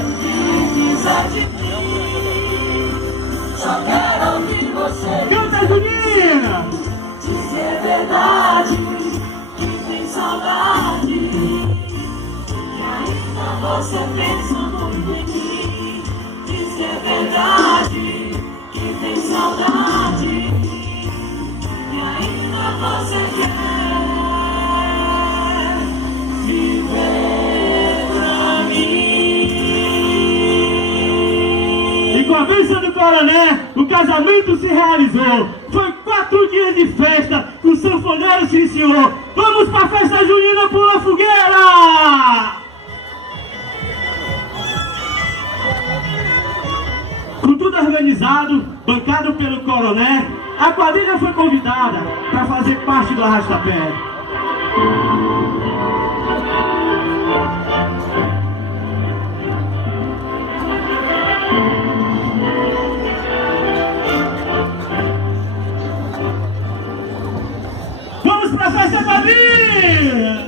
precisa de mim. Só quero ouvir você. Canta, Juninha! Dizer verdade, que tem saudade. E ainda você pensa muito em mim. Dizer verdade, que tem saudade. E ainda você quer viver pra mim. E com a bênção do Coroné, o casamento se realizou. Foi 4 dias de festa, o sanfoneiro se iniciou. Vamos pra festa junina, pula fogueira! Com tudo organizado, bancado pelo Coroné, a quadrilha foi convidada para fazer parte do arrastapé. Vamos pra festa quadrilha!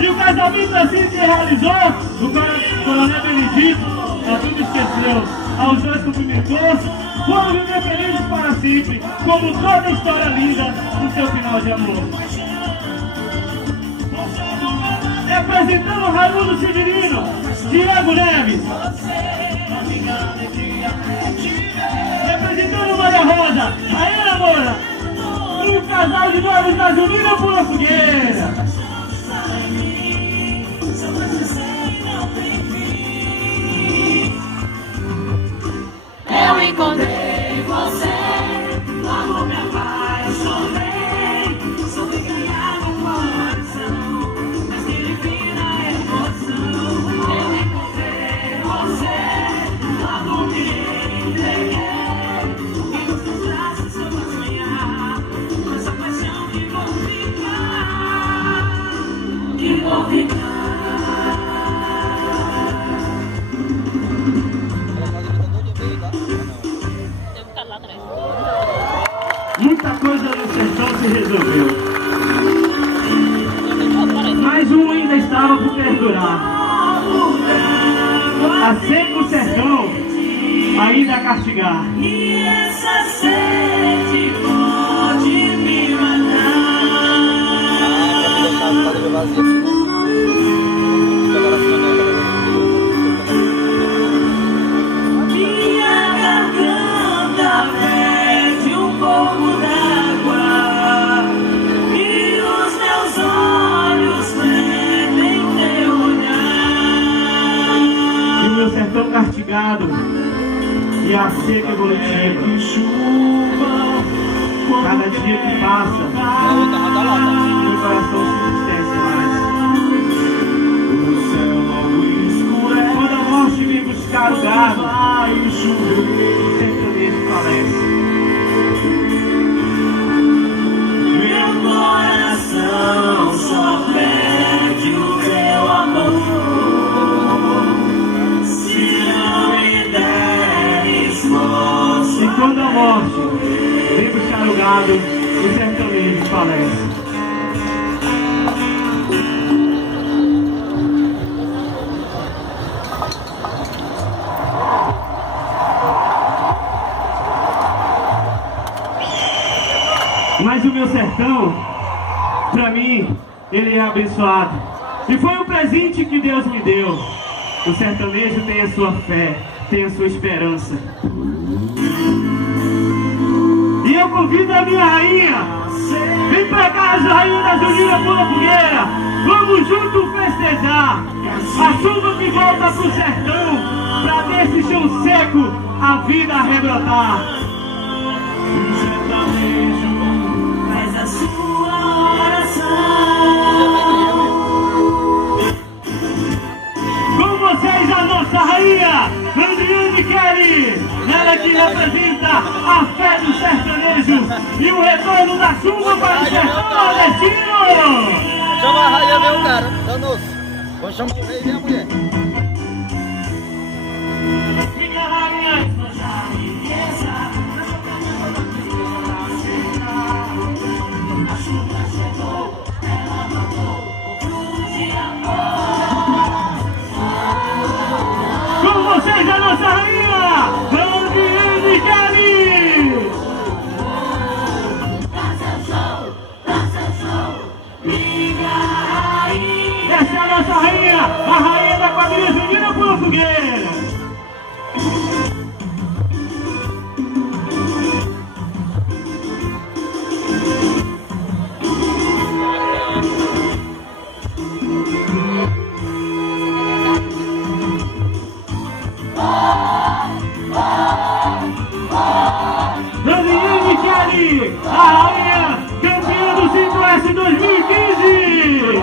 E o casamento assim se realizou. O Coronel Benedito, a tudo esqueceu, aos dois cumprimentou. Vamos viver felizes para sempre, como toda história linda no seu final de amor. Representando Raimundo Severino, Diego Neves. Representando Maria Rosa, Aena Moura. Um casal de noivos da Junina Pula Fogueira. Eu encontrei você, logo me apaixonei. Soube ganhar no coração, mas que divina emoção. Eu encontrei você, logo me entreguei. E nos teus braços eu vou sonhar, com essa paixão que vou ficar, que vou ficar. Muita coisa no sertão se resolveu, mas um ainda estava por perdurar. A seco o sertão ainda a castigar. E essa sede pode me matar. Minha garganta pede um pouco d'água e os meus olhos pedem teu olhar. E o meu sertão castigado e a seca evolutiva. Cada dia que passa, meu coração se entristece mais. Quando a morte vem buscar o gado, o sertanejo falece. Meu coração só pede o teu amor. Se não me deres força. E quando a morte vem buscar o gado, o sertanejo falece. Mas o meu sertão, pra mim, ele é abençoado. E foi um presente que Deus me deu. O sertanejo tem a sua fé, tem a sua esperança. E eu convido a minha rainha. Vem pra cá, as rainhas da Junina Pula Fogueira. Vamos juntos festejar a chuva que volta pro sertão, pra desse chão seco a vida rebrotar. Faz a sua oração. Com vocês a nossa rainha, Andriane Kelly, ela que representa a fé do sertanejo e o retorno da chuva para o sertão nordestino. Chama a rainha, meu cara, danos. Vamos chamar o rei e a mulher. Minha rainha, Explosar riqueza. A chuva chegou. vocês a nossa rainha, Campiane Kelly! Essa é a nossa rainha, a rainha da quadrilha junina Pula Fogueira! Campiane Kelly, a rainha campeã do Centro-Oeste 2015!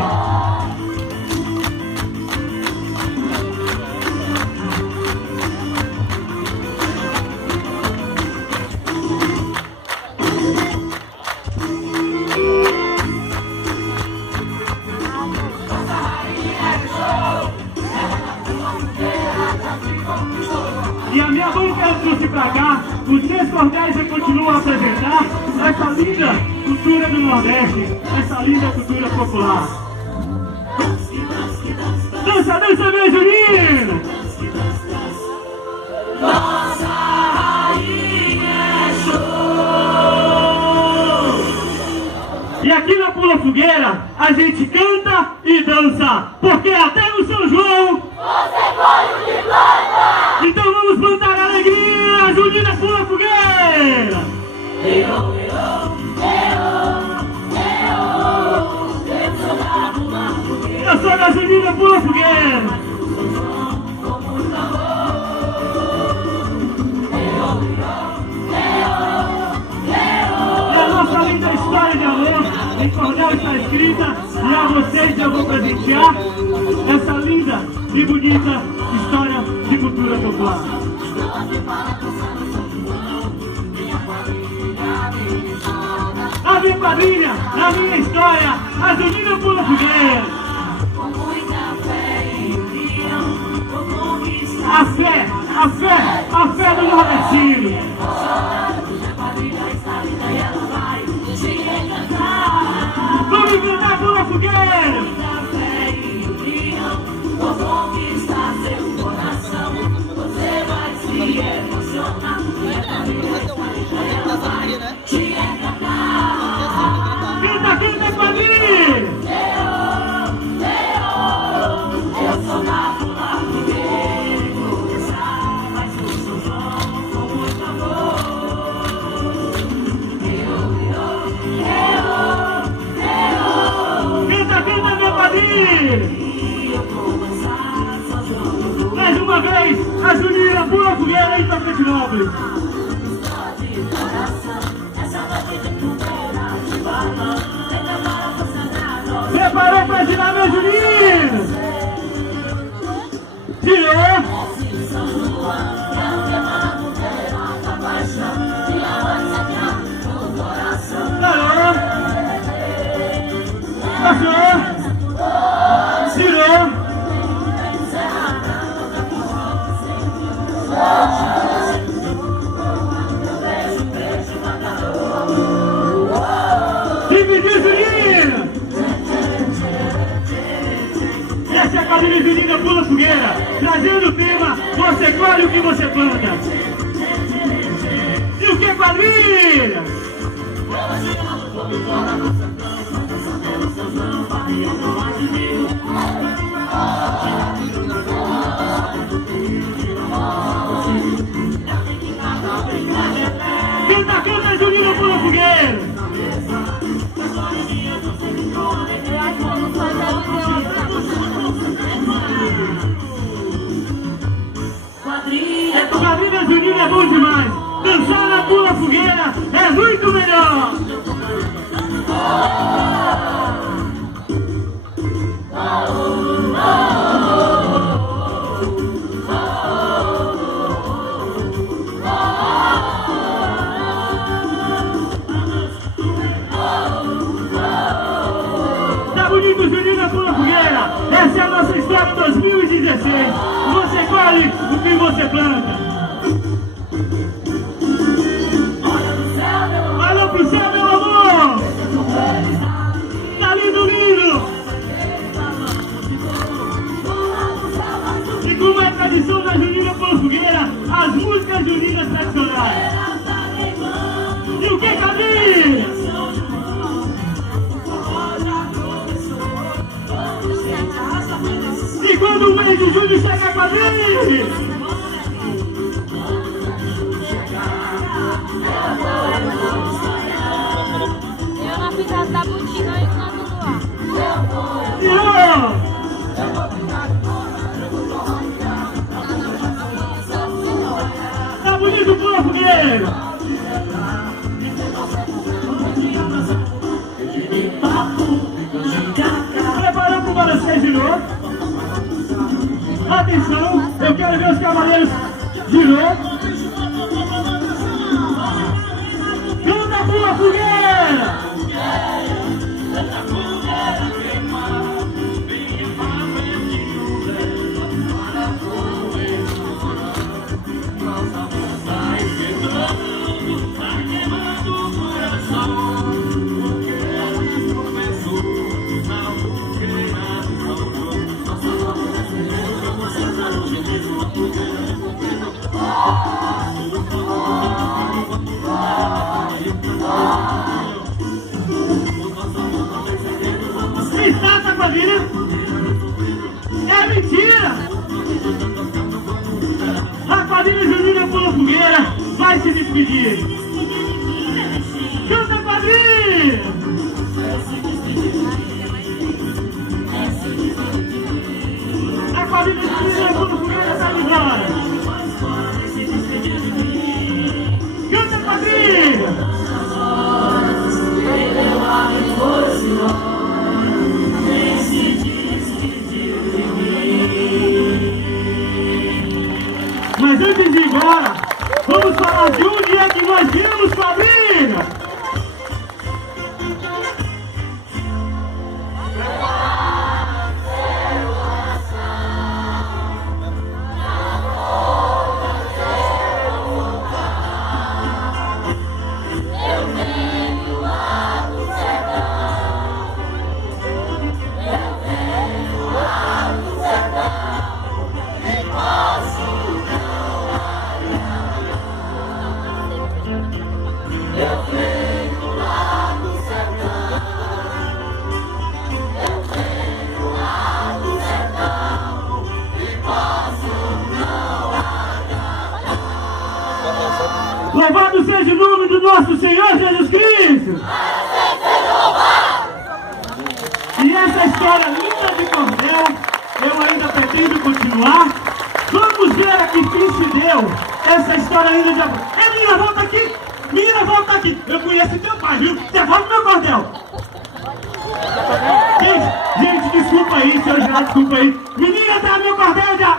E a minha mãe que eu trouxe pra cá, os três cordéis eu continuo a apresentar essa linda cultura do Nordeste, essa linda cultura popular. Dança, dança, meu junino! Nossa rainha é show. E aqui na Pula Fogueira, a gente canta e dança, porque até no São João Você colhe o que planta! então vamos plantar alegria, junina Pula Fogueira! Eu sou da junina Pula Fogueira! E a nossa linda história de amor, em cordel está escrita, e a vocês eu vou presentear essa linda e bonita história de cultura popular. A minha quadrilha, a minha história, a junina Pula Fogueira. A fé, a fé, a fé do nordestino. Vamos cantar Pula Fogueira. Canta, canta, quadrilha! Canta, canta, meu quadrilha! Mais uma vez, a junina Pula Fogueira em Tocantinópolis! Preparou pra girar, meu junino? Girou! Parou! Passou! Girou! Dividiu, junino! Essa é a quadrilha junina Pula Fogueira, trazendo o tema Você colhe o que você planta. E o que, quadrilha? Canta, canta, junina Pula Fogueira! Quadrilha junina é bom demais! Dançar na Pula Fogueira é muito melhor! Tá bonito, junina Pula Fogueira! Essa é a nossa história 2016! Você colhe o que você planta! Olha pro céu, meu amor! Tá lindo, lindo! E como é tradição da Junina Pula Fogueira, as músicas juninas tradicionais. E o que, Camille? E quando o mês de julho chega, Camille? Eu na fita da botina e na do Tirou! Tá bonito, Pula Fogueira! Preparando pro balanço, girou. Atenção, eu quero ver os cavaleiros. Girou. Canta, Pula Fogueira! Está, quadrilha? É mentira! A quadrilha junina Pula Fogueira vai se despedir. Canta, quadrilha! A quadrilha junina Pula Fogueira está de embora. Canta, quadrilha! Mas antes de ir embora, vamos falar de um dia que nós viemos com a briga. Louvado seja o nome do nosso Senhor Jesus Cristo! E essa história linda de cordel, eu ainda pretendo continuar. Vamos ver a que fim se deu essa história linda de amor. Menina, volta aqui! Menina, volta aqui! Eu conheço teu pai, viu? Devolve meu cordel! Gente, desculpa aí, senhor Geraldo, desculpa aí. Menina, dá meu cordel já!